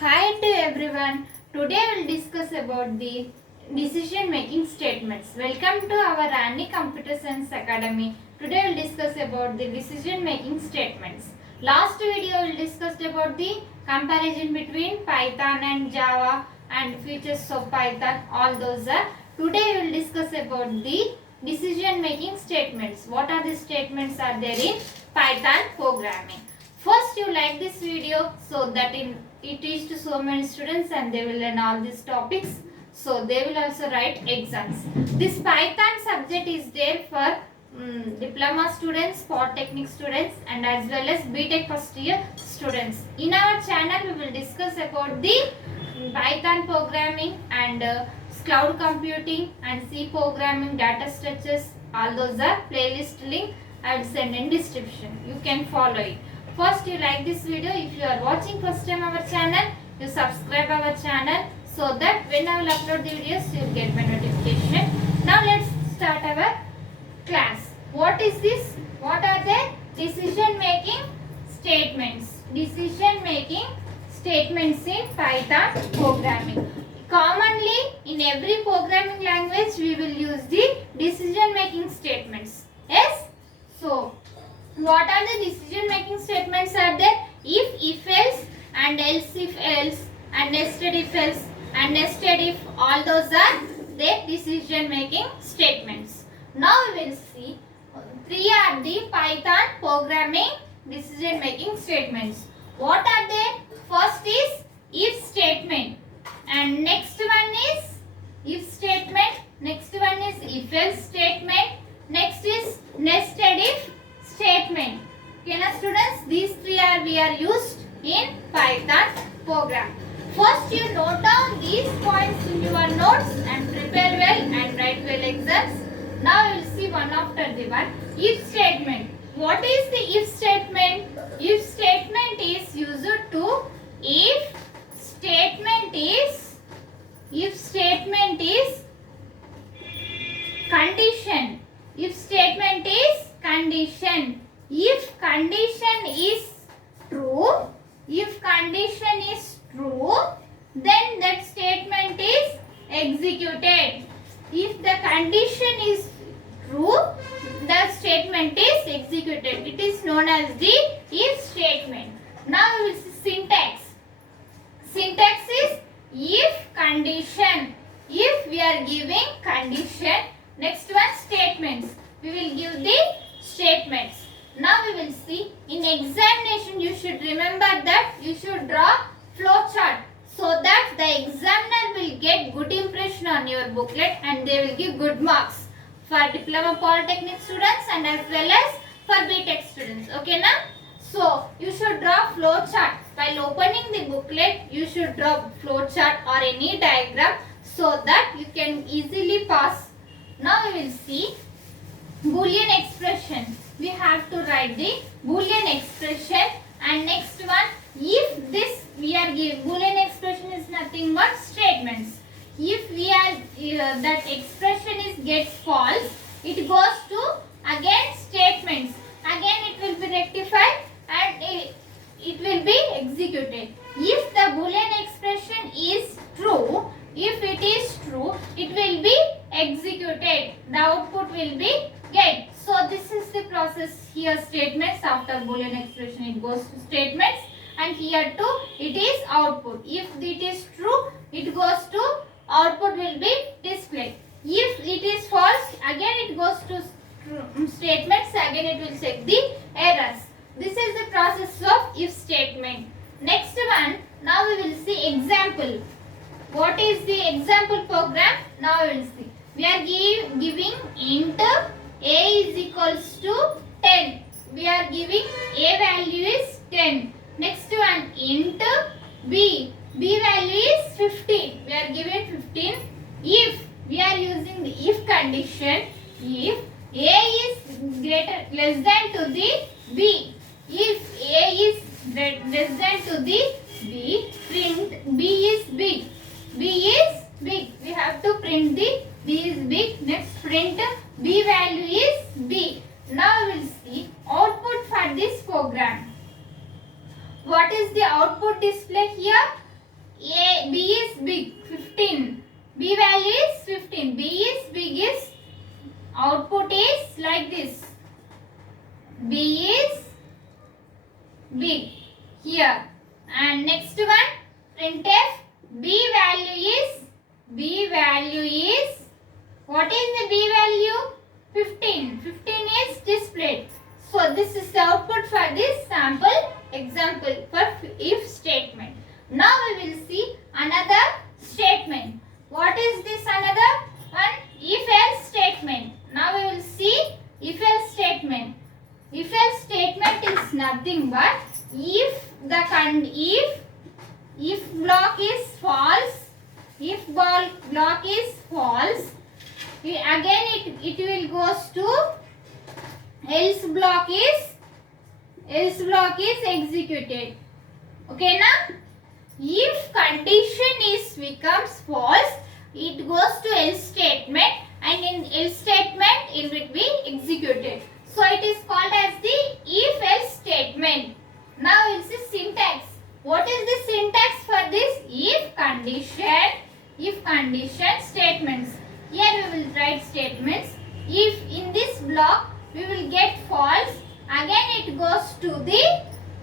Hi to everyone. Today we'll discuss about the decision making statements. Welcome to our Rani Computer Science Academy. Today we'll discuss about the decision making statements. Last video we discussed about the comparison between Python and Java and features of Python. All those are. Today we'll discuss about the decision making statements. What are the statements are there in Python programming? First, you like this video so that it is to so many students and they will learn all these topics. So they will also write exams. This Python subject is there for diploma students, polytechnic students and as well as BTech first year students. In our channel, we will discuss about the Python programming and cloud computing and C programming, data structures. All those are playlist link I will send in description. You can follow it. First, you like this video. If you are watching first time our channel, you subscribe our channel so that when I will upload the videos, you will get my notification. Now let's start our class. What is this? What are the decision making statements? Decision making statements in Python programming. Commonly in every programming language we will use the decision making statements. Yes? So what are the decision making statements are there? If else and else if else and nested if else and nested if, all those are the decision making statements. Now we will see three are the Python programming decision making statements. What are they? First is if statement and next one is if statement, next one is if else statement, next is nested if statement. Okay, now students, these three we are used in Python program. First, you note down these points in your notes and prepare well and write well exams. Now we will see one after the one. If statement. What is the if statement? If statement is used to if statement is condition. If statement is condition. If condition is true, then that statement is executed. If the condition is true, the statement is executed. It is known as the if statement. Now we will see syntax. Syntax is if condition. If we are giving condition. Next one statements. We will give the statements. Now we will see in examination you should remember that you should draw flow chart so that the examiner will get good impression on your booklet and they will give good marks for diploma polytechnic students and as well as for BTech students. Okay now? So you should draw flow chart. While opening the booklet you should draw flow chart or any diagram so that you can easily pass. Now we will see Boolean expression. We have to write the Boolean expression and next one if this we are giving Boolean expression is nothing but statements. If we are that expression is gets false, it goes to again statements. Again it will be rectified and it will be executed. If the Boolean expression is true, if it is true, it will be executed. The output will be get. So this is the process here statements after Boolean expression it goes to statements and here too it is output. If it is true it goes to output will be displayed. If it is false again it goes to statements again it will check the errors. This is the process of if statement. Next one now we will see example. What is the example program? Now we will see. We are giving int a is equals to 10. We are giving a value is 10. Next one int b. B value is 15. We are giving 15. If we are using the if condition, if a is less than to the b. If a is less than to the b, print b is big. B is big. We have to print the b is big. Next print b value is b. Now we will see output for this program. What is the output display here? B is big, 15. B value is 15. B is big is output is like this. B is big here. And next one, printf. B value is what is the B value? 15. 15 is displayed. So this is the output for this sample example for if statement. Now we will see another statement. What is this another one? If else statement. Now we will see if else statement. If else statement is nothing but if block is false, if block is false, again it will goes to else block is executed. Okay now? If condition is becomes false, it goes to else statement, and in else statement it will be executed. So it is called as the if else statement. Now it's the syntax. What is the syntax for this? If condition statements. Here we will write statements. If in this block we will get false, again it goes to the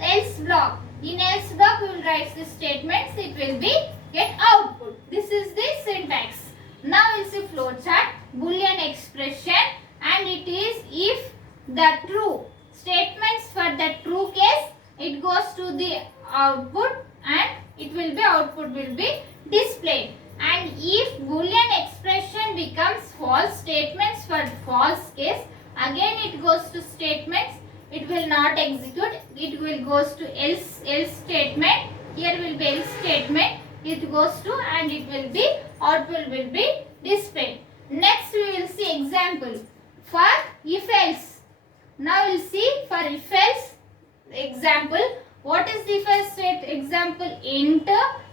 else block. In else block we will write the statements, it will be get output. This is the syntax. Now we will see flowchart, boolean expression, and it is if the true statements for the true case, it goes to the output and it will be output will be displayed. And if boolean expression becomes false, statements for false case, again it goes to statements, it will not execute, it will goes to else statement. Here will be else statement, it goes to, and it will be output will be displayed. Next we will see example for if else. Now we will see for if else example. What is the if else example? Int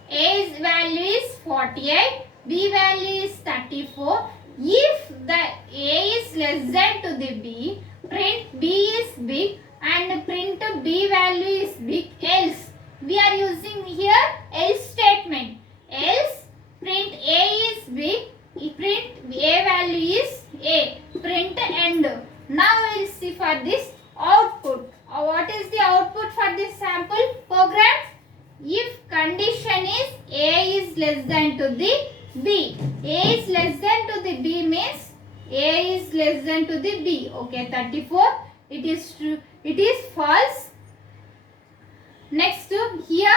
A value is 48, B value is 34. If the A is less than to the B, print B is big and print B value is big. Else we are using here else statement. Else print A is big, print A value is A, print end. Now we will see for this output. What is the output for this sample program? If condition is A is less than to the B. A is less than to the B means A is less than to the B. Okay, 34. It is true. It is false. Next here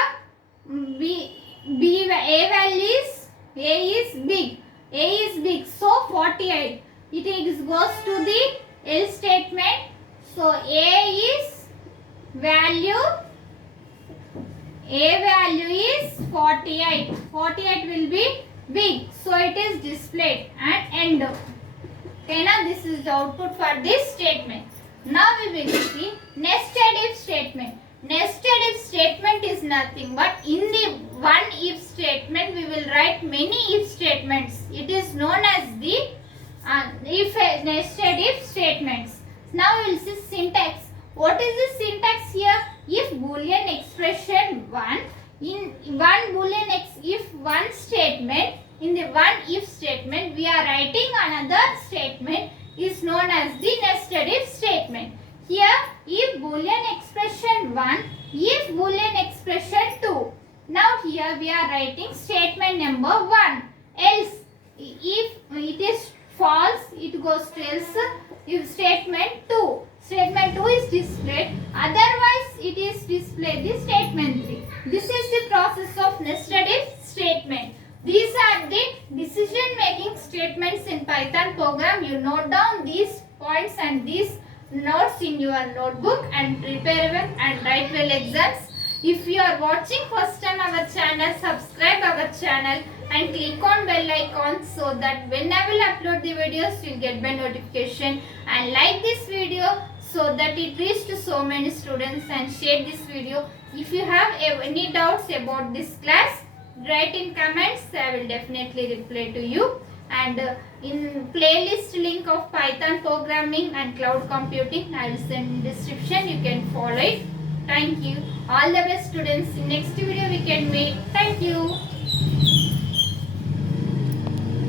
A value is A is big. A is big. So 48. It is goes to the else statement. So A value is 48. 48 will be big. So it is displayed and end. Okay, now this is the output for this statement. Now we will see nested if statement. Nested if statement is nothing but in the one if statement we will write many if statements. It is known as the nested if statements. Now we will see syntax. What is the syntax here? If boolean expression 1, in one boolean if one statement, in the one if statement we are writing another statement is known as the nested if statement. Here if boolean expression 1, if boolean expression 2. Now here we are writing statement number 1. Else if it is false, it goes to else. If statement 2. Statement 2 is displayed. Otherwise, it is displayed the statement 3. This is the process of nested if statement. These are the decision making statements in Python program. You note down these points and these notes in your notebook and prepare well and write well exams. If you are watching first time our channel, subscribe our channel and click on bell icon so that when I will upload the videos you will get by notification, and like this video so that it reaches to so many students, and share this video. If you have any doubts about this class, write in comments. I will definitely reply to you. And in playlist link of Python programming and cloud computing I will send in description. You can follow it. Thank you. All the best students. In next video we can meet. Thank you.